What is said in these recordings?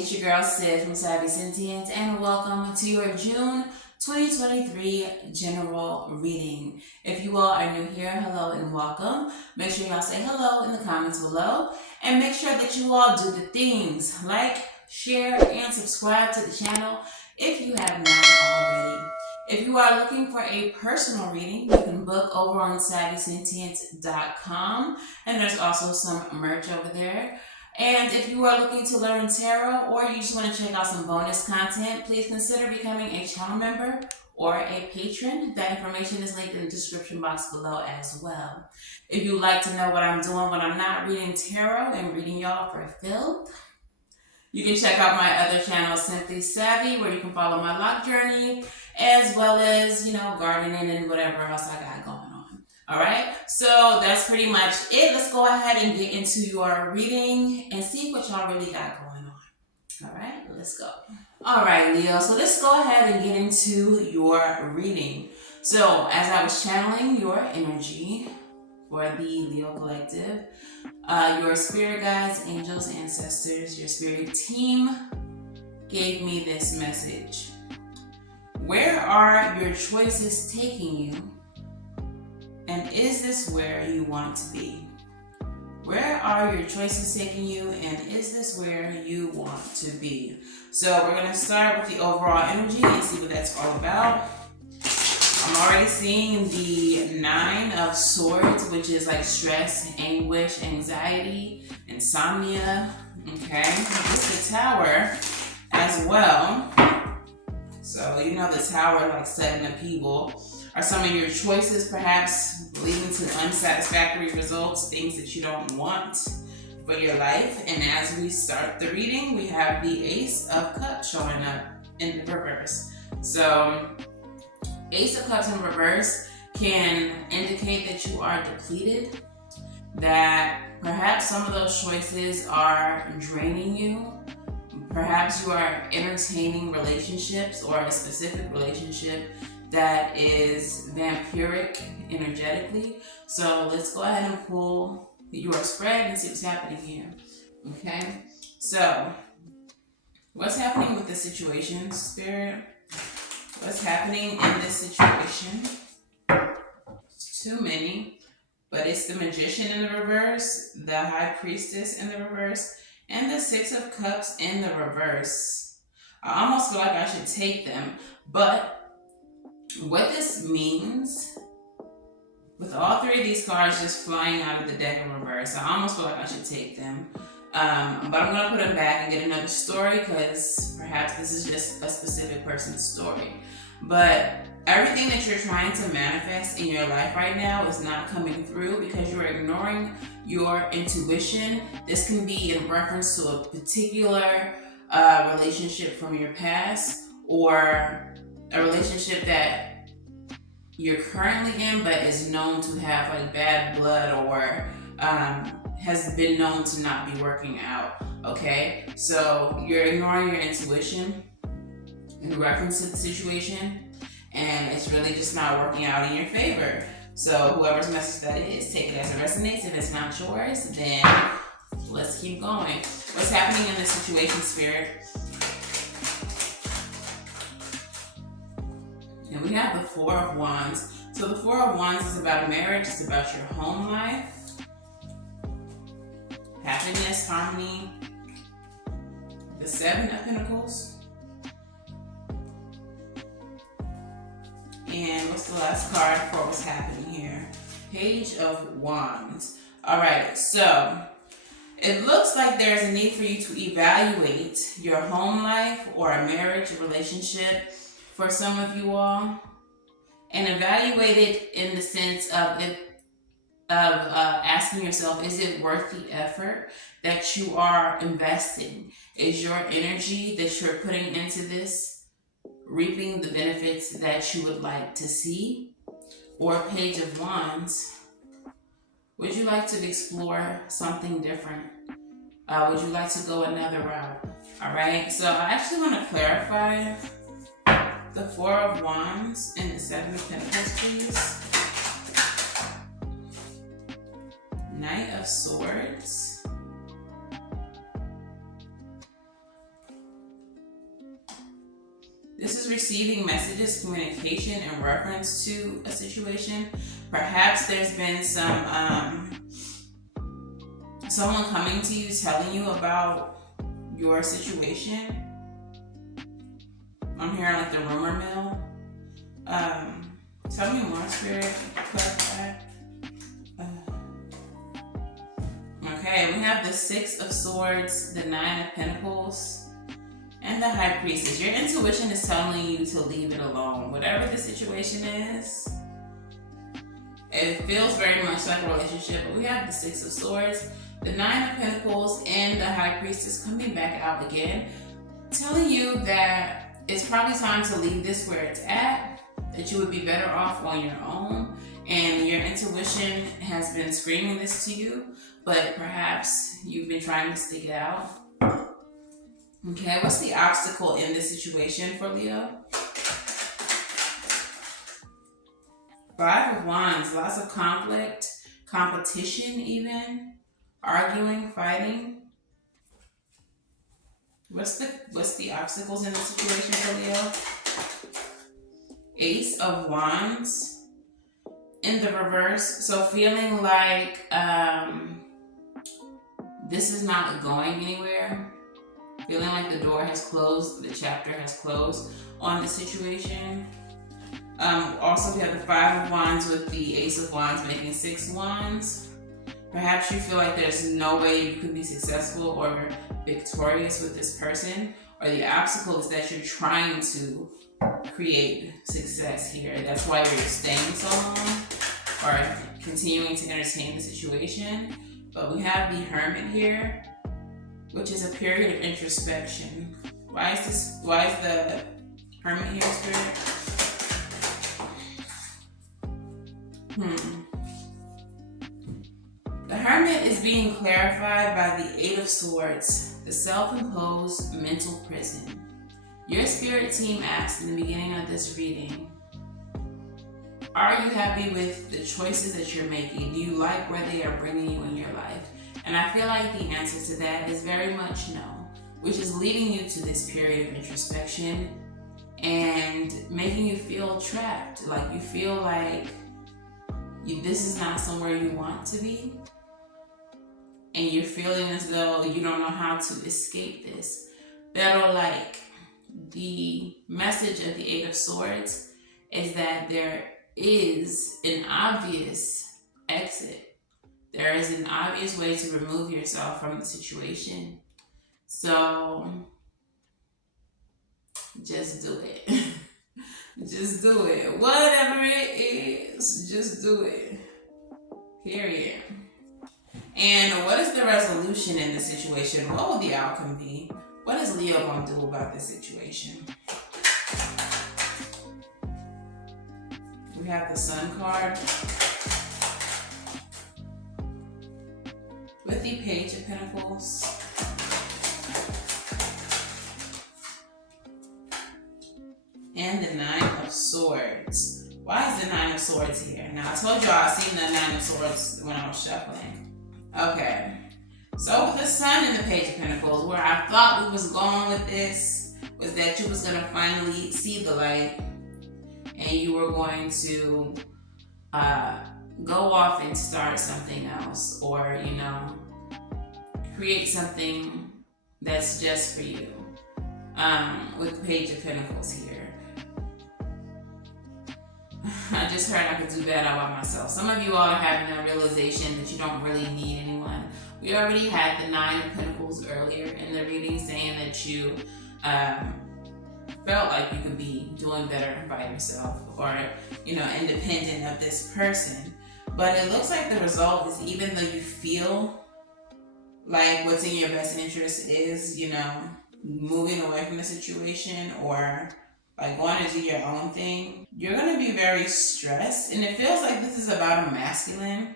it's your girl Sid from Savy, Sentient, and welcome to your June 2023 general reading. If you all are new here, hello and welcome. Make sure y'all say hello in the comments below, and make sure that you all do the things like, share, and subscribe to the channel if you have not already. If you are looking for a personal reading, you can book over on SavySentient.com, and there's also some merch over there. And if you are looking to learn tarot, or you just want to check out some bonus content, please consider becoming a channel member or a patron. That information is linked in the description box below as well. If you'd like to know what I'm doing when I'm not reading tarot and reading y'all for filth, you can check out my other channel, Simply Savy, where you can follow my lock journey, as well as, gardening and whatever else I got going on. All right, so that's pretty much it. Let's go ahead and get into your reading and see what y'all really got going on. All right, let's go. All right, Leo, so let's go ahead and get into your reading. So as I was channeling your energy for the Leo Collective, your spirit guides, angels, ancestors, your spirit team gave me this message. Where are your choices taking you? And is this where you want to be? Where are your choices taking you? And is this where you want to be? So we're going to start with the overall energy and see what that's all about. I'm already seeing the 9 of Swords, which is like stress, anguish, anxiety, insomnia. Okay, it's the Tower as well. So the Tower, like sudden upheaval, are some of your choices perhaps leading to unsatisfactory results, things that you don't want for your life. And as we start the reading, we have the Ace of Cups showing up in the reverse. So Ace of Cups in reverse can indicate that you are depleted, that perhaps some of those choices are draining you. Perhaps you are entertaining relationships or a specific relationship that is vampiric energetically. So let's go ahead and pull your spread and see what's happening here. Okay, so what's happening with this situation, Spirit? What's happening in this situation? It's too many, but it's the Magician in the reverse, the High Priestess in the reverse, and the 6 of Cups in the reverse. I almost feel like I should take them, but what this means, with all 3 of these cards just flying out of the deck in reverse, I almost feel like I should take them. But I'm going to put them back and get another story, because perhaps this is just a specific person's story. But everything that you're trying to manifest in your life right now is not coming through because you're ignoring your intuition. This can be in reference to a particular relationship from your past, or a relationship that you're currently in but is known to have like bad blood, or has been known to not be working out. Okay, so you're ignoring your intuition in reference to the situation, and it's really just not working out in your favor. So whoever's message that is, take it as it resonates. If it's not yours, then let's keep going. What's happening in this situation, Spirit? And we have the 4 of Wands. So the 4 of Wands is about marriage. It's about your home life, happiness, harmony. The 7 of Pentacles. And what's the last card for what's happening here? Page of Wands. All right, so it looks like there's a need for you to evaluate your home life or a marriage, a relationship for some of you all, and evaluate it in the sense of asking yourself, is it worth the effort that you are investing? Is your energy that you're putting into this reaping the benefits that you would like to see? Or Page of Wands, would you like to explore something different? Would you like to go another route? All right, so I actually want to clarify the 4 of Wands and the 7 of Pentacles, please. Knight of Swords. This is receiving messages, communication in reference to a situation. Perhaps there's been someone coming to you telling you about your situation. I'm hearing like the rumor mill. Tell me more, Spirit. Okay, we have the Six of Swords, the Nine of Pentacles, and the High Priestess. Your intuition is telling you to leave it alone. Whatever the situation is, it feels very much like a relationship, but we have the Six of Swords, the Nine of Pentacles, and the High Priestess coming back out again, telling you that it's probably time to leave this where it's at, that you would be better off on your own, and your intuition has been screaming this to you, but perhaps you've been trying to stick it out. Okay, what's the obstacle in this situation for Leo? Five of Wands, lots of conflict, competition even, arguing, fighting. What's the obstacles in this situation for Leo? Ace of Wands in the reverse. So feeling like this is not going anywhere. Feeling like the door has closed, the chapter has closed on the situation. Also, we have the Five of Wands with the Ace of Wands making Six Wands. Perhaps you feel like there's no way you could be successful or victorious with this person, or the obstacle is that you're trying to create success here. That's why you're staying so long or continuing to entertain the situation. But we have the Hermit here, which is a period of introspection. Why is the Hermit here, Spirit? The Hermit is being clarified by the Eight of Swords, the self-imposed mental prison. Your spirit team asked in the beginning of this reading, are you happy with the choices that you're making? Do you like where they are bringing you in your life? And I feel like the answer to that is very much no, which is leading you to this period of introspection and making you feel trapped. Like you feel like this is not somewhere you want to be. And you're feeling as though you don't know how to escape this. Pero like the message of the Eight of Swords is that there is an obvious exit. There is an obvious way to remove yourself from the situation. So just do it. Just do it. Whatever it is, just do it. Period. And what is the resolution in this situation? What will the outcome be? What is Leo going to do about this situation? We have the Sun card with the Page of Pentacles. And the Nine of Swords. Why is the Nine of Swords here? Now, I told y'all I seen the Nine of Swords when I was shuffling. Okay. So with the Sun and the Page of Pentacles, where I thought we was going with this was that you was going to finally see the light and you were going to go off and start something else, or, you know, create something that's just for you. With the Page of Pentacles here. I just heard I could do better by myself. Some of you all are having a realization that you don't really need anyone. We already had the Nine of Pentacles earlier in the reading saying that you felt like you could be doing better by yourself or, you know, independent of this person. But it looks like the result is, even though you feel like what's in your best interest is, you know, moving away from the situation or like going to do your own thing, you're going to be very stressed. And it feels like this is about a masculine.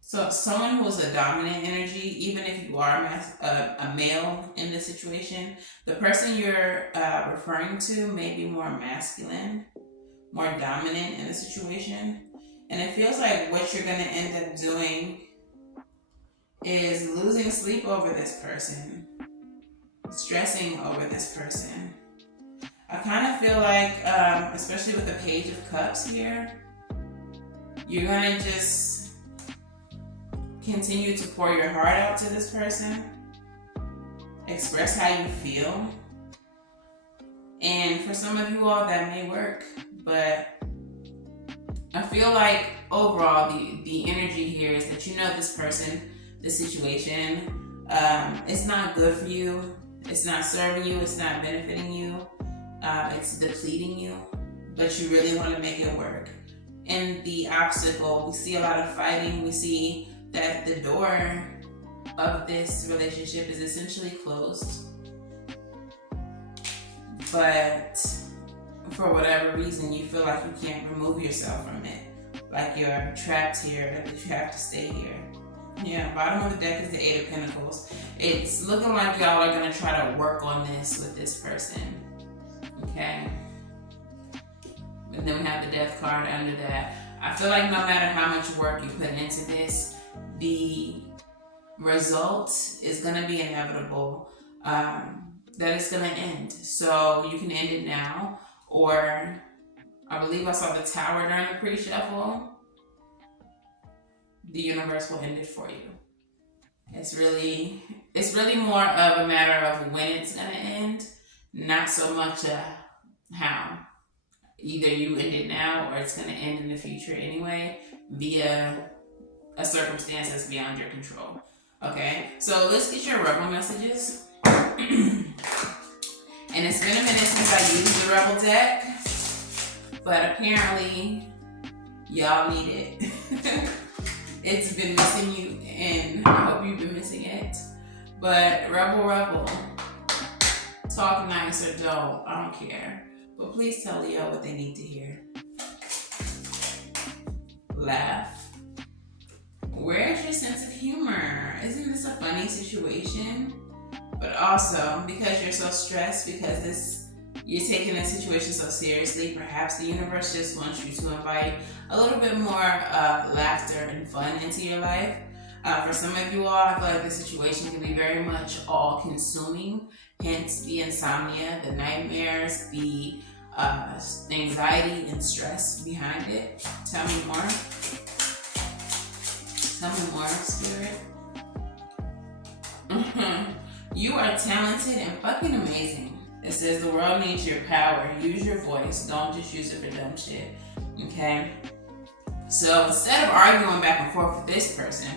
So someone who's a dominant energy, even if you are a male in this situation, the person you're referring to may be more masculine, more dominant in the situation. And it feels like what you're going to end up doing is losing sleep over this person, stressing over this person. I kind of feel like, especially with the Page of Cups here, you're gonna just continue to pour your heart out to this person, express how you feel. And for some of you all, that may work, but I feel like overall the energy here is that you know this person, this situation, it's not good for you. It's not serving you. It's not benefiting you. It's depleting you, but you really want to make it work. And the obstacle, we see a lot of fighting. We see that the door of this relationship is essentially closed. But for whatever reason, you feel like you can't remove yourself from it. Like you're trapped here, that you have to stay here. Yeah, bottom of the deck is the Eight of Pentacles. It's looking like y'all are going to try to work on this with this person. Okay? And then we have the Death card under that. I feel like no matter how much work you put into this, the result is going to be inevitable. That it's going to end. So you can end it now. Or, I believe I saw the Tower during the pre-shuffle. The universe will end it for you. It's really more of a matter of when it's gonna end, not so much how. Either you end it now or it's gonna end in the future anyway, via a circumstance that's beyond your control. Okay, so let's get your Rebel messages. And it's been a minute since I used the Rebel deck, but apparently y'all need it. It's been missing you, and I hope you've been missing it. But Rebel, talk nice or don't, I don't care. But please tell Leo what they need to hear. Laugh. Where's your sense of humor? Isn't this a funny situation? But also, because you're so stressed, because you're taking this situation so seriously, perhaps the universe just wants you to invite a little bit more laughter and fun into your life. For some of you all, I feel like the situation can be very much all-consuming, hence the insomnia, the nightmares, the anxiety and stress behind it. Tell me more. Tell me more, Spirit. You are talented and fucking amazing. It says the world needs your power. Use your voice. Don't just use it for dumb shit. Okay? So instead of arguing back and forth with this person,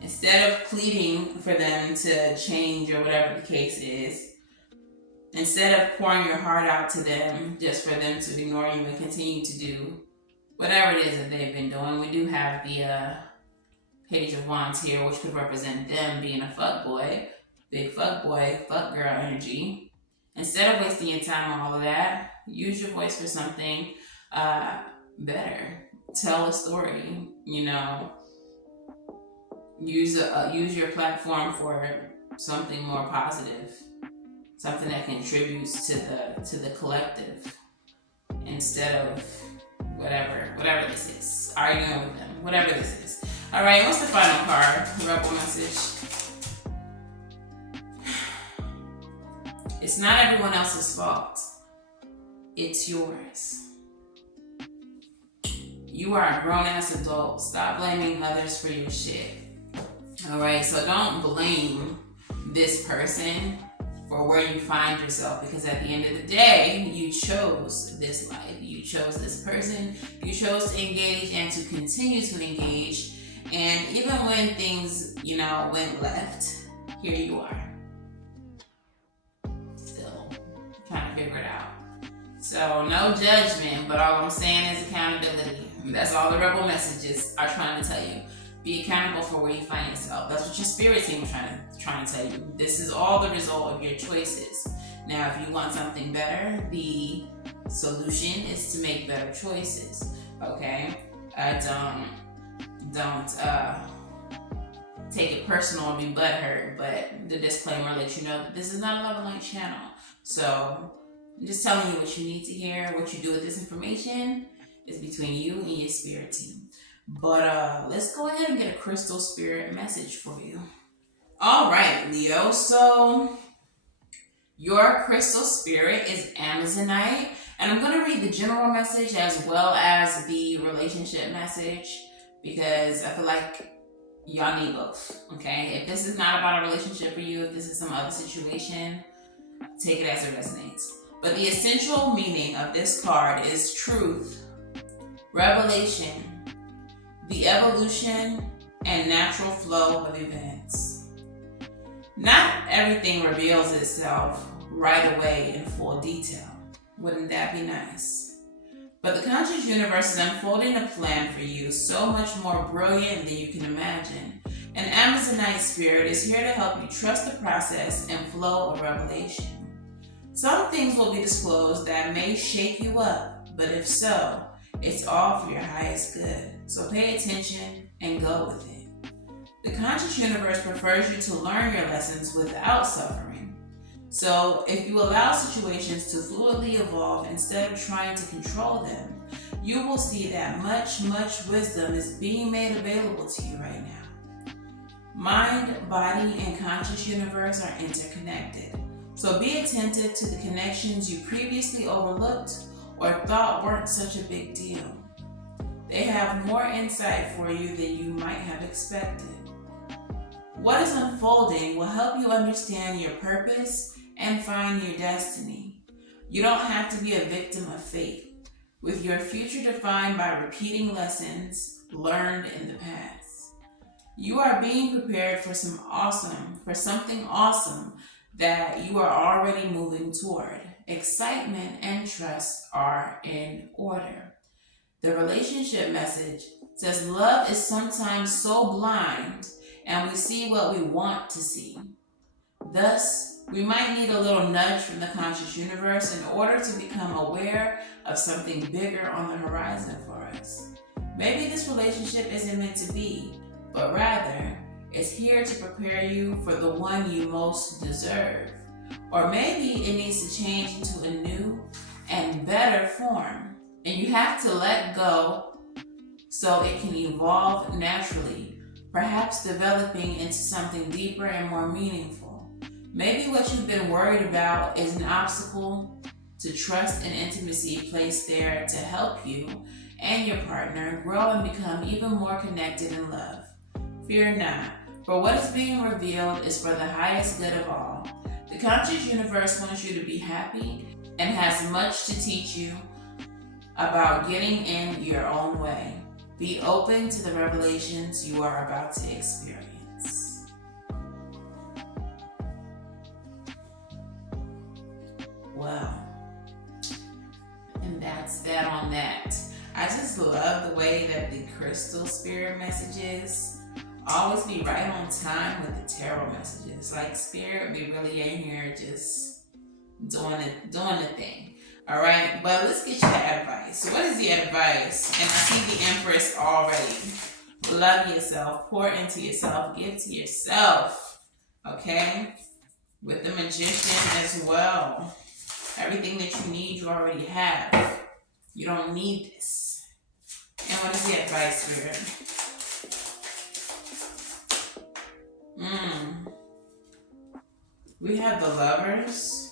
instead of pleading for them to change or whatever the case is, instead of pouring your heart out to them just for them to ignore you and continue to do whatever it is that they've been doing, we do have the Page of Wands here, which could represent them being a fuckboy, big fuckboy, fuck girl energy. Instead of wasting your time on all of that, use your voice for something better. Tell a story, you know. Use your platform for something more positive, something that contributes to the collective, instead of whatever this is, arguing with them, whatever this is. All right, what's the final card? Rebel message. It's not everyone else's fault. It's yours. You are a grown-ass adult. Stop blaming others for your shit. Alright, so don't blame this person for where you find yourself, because at the end of the day, you chose this life. You chose this person. You chose to engage and to continue to engage. And even when things, went left, here you are. Trying to figure it out. So no judgment, but all I'm saying is accountability. And that's all the Rebel messages are trying to tell you. Be accountable for where you find yourself. That's what your spirit team is trying to tell you. This is all the result of your choices. Now, if you want something better, the solution is to make better choices. Okay? Don't take it personal and be butthurt, but the disclaimer lets you know that this is not a Love and Light channel. So I'm just telling you what you need to hear. What you do with this information is between you and your spirit team. But let's go ahead and get a crystal spirit message for you. All right, Leo. So Your crystal spirit is Amazonite, and I'm going to read the general message as well as the relationship message because I feel like y'all need both, okay? If this is not about a relationship for you, if this is some other situation, take it as it resonates. But the essential meaning of this card is truth, revelation, the evolution, and natural flow of events. Not everything reveals itself right away in full detail. Wouldn't that be nice? But the conscious universe is unfolding a plan for you so much more brilliant than you can imagine. An Amazonite spirit is here to help you trust the process and flow of revelation. Some things will be disclosed that may shake you up, but if so, it's all for your highest good. So pay attention and go with it. The conscious universe prefers you to learn your lessons without suffering. So if you allow situations to fluidly evolve instead of trying to control them, you will see that much wisdom is being made available to you right now. Mind, body, and conscious universe are interconnected. So be attentive to the connections you previously overlooked or thought weren't such a big deal. They have more insight for you than you might have expected. What is unfolding will help you understand your purpose and find your destiny. You don't have to be a victim of fate, with your future defined by repeating lessons learned in the past. You are being prepared for something awesome that you are already moving toward. Excitement and trust are in order. The relationship message says love is sometimes so blind and we see what we want to see. Thus, we might need a little nudge from the conscious universe in order to become aware of something bigger on the horizon for us. Maybe this relationship isn't meant to be, but rather, it's here to prepare you for the one you most deserve. Or maybe it needs to change into a new and better form. And you have to let go so it can evolve naturally, perhaps developing into something deeper and more meaningful. Maybe what you've been worried about is an obstacle to trust and intimacy placed there to help you and your partner grow and become even more connected in love. Fear not. For what is being revealed is for the highest good of all. The conscious universe wants you to be happy and has much to teach you about getting in your own way. Be open to the revelations you are about to experience. Well, and that's that on that. I just love the way that the crystal spirit messages always be right on time with the tarot messages. Like spirit be really in here just doing the thing. All right, but let's get your advice. So what is the advice? And I see the Empress already. Love yourself, pour into yourself, give to yourself. Okay, with the Magician as well. Everything that you need, you already have. You don't need this. And what is the advice, Spirit? We have the Lovers,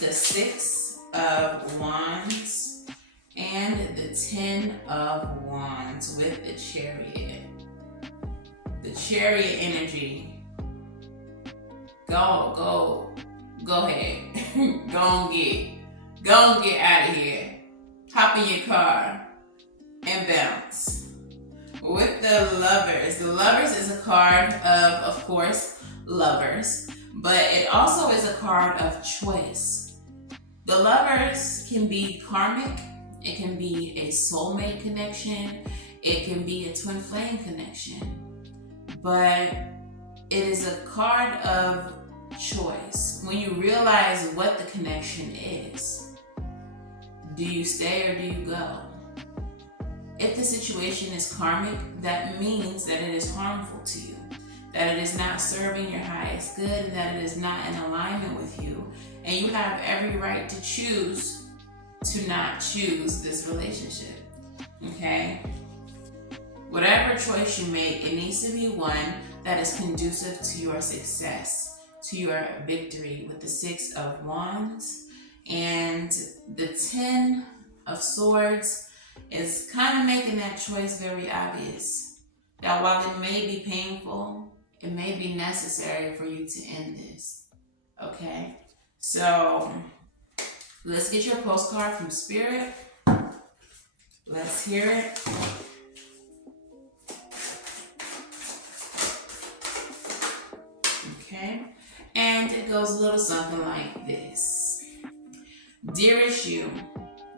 the Six of Wands, and the Ten of Wands with the Chariot. The Chariot energy. Go ahead. Go and get out of here. Hop in your car and bounce. With the Lovers is a card of course, lovers, but it also is a card of choice. The Lovers can be karmic, it can be a soulmate connection, it can be a twin flame connection, but it is a card of choice. When you realize what the connection is, do you stay or do you go? If the situation is karmic, that means that it is harmful to you, that it is not serving your highest good, and that it is not in alignment with you, and you have every right to choose to not choose this relationship, okay? Whatever choice you make, it needs to be one that is conducive to your success. to your victory with the 6 of Wands. And the 10 of Swords is kind of making that choice very obvious. That while it may be painful, it may be necessary for you to end this. Okay? So, let's get your postcard from Spirit. Let's hear it. Okay? And it goes a little something like this. Dearest you,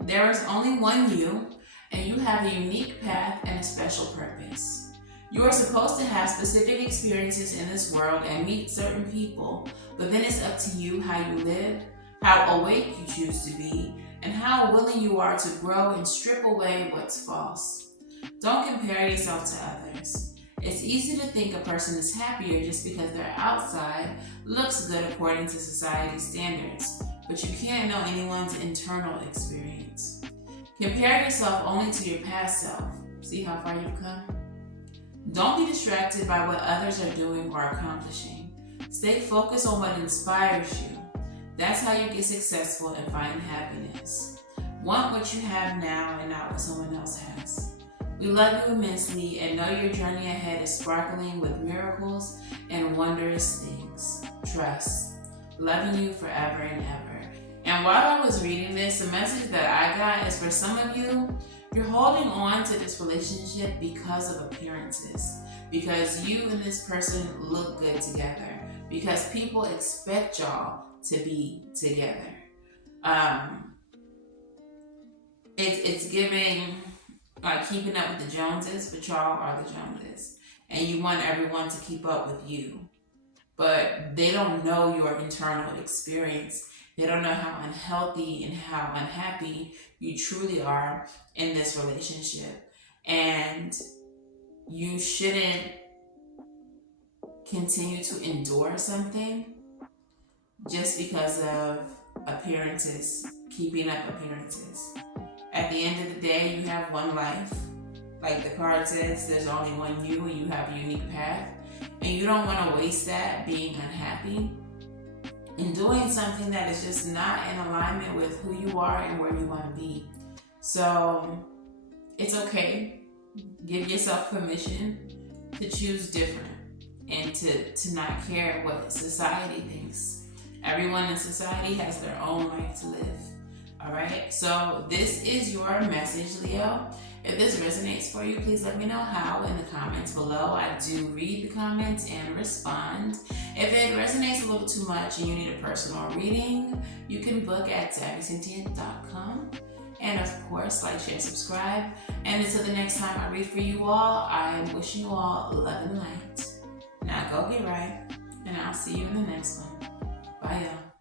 there is only one you, and you have a unique path and a special purpose. You are supposed to have specific experiences in this world and meet certain people, but then it's up to you how you live, how awake you choose to be, and how willing you are to grow and strip away what's false. Don't compare yourself to others. It's easy to think a person is happier just because their outside looks good according to society's standards, but you can't know anyone's internal experience. Compare yourself only to your past self. See how far you've come? Don't be distracted by what others are doing or accomplishing. Stay focused on what inspires you. That's how you get successful and find happiness. Want what you have now and not what someone else has. We love you immensely and know your journey ahead is sparkling with miracles and wondrous things. Trust. Loving you forever and ever. And while I was reading this, the message that I got is for some of you, you're holding on to this relationship because of appearances. Because you and this person look good together. Because people expect y'all to be together. It's giving like keeping up with the Joneses, but y'all are the Joneses. And you want everyone to keep up with you. But they don't know your internal experience. They don't know how unhealthy and how unhappy you truly are in this relationship. And you shouldn't continue to endure something just because of appearances, keeping up appearances. At the end of the day, you have one life. Like the card says, there's only one you and you have a unique path. And you don't want to waste that being unhappy and doing something that is just not in alignment with who you are and where you want to be. So it's okay. Give yourself permission to choose different and to not care what society thinks. Everyone in society has their own right to live. All right, so this is your message, Leo. If this resonates for you, please let me know how in the comments below. I do read the comments and respond. If it resonates a little too much and you need a personal reading, you can book at SavySentient.com. And of course, like, share, subscribe. And until the next time I read for you all, I am wishing you all love and light. Now go get right, and I'll see you in the next one. Bye, y'all.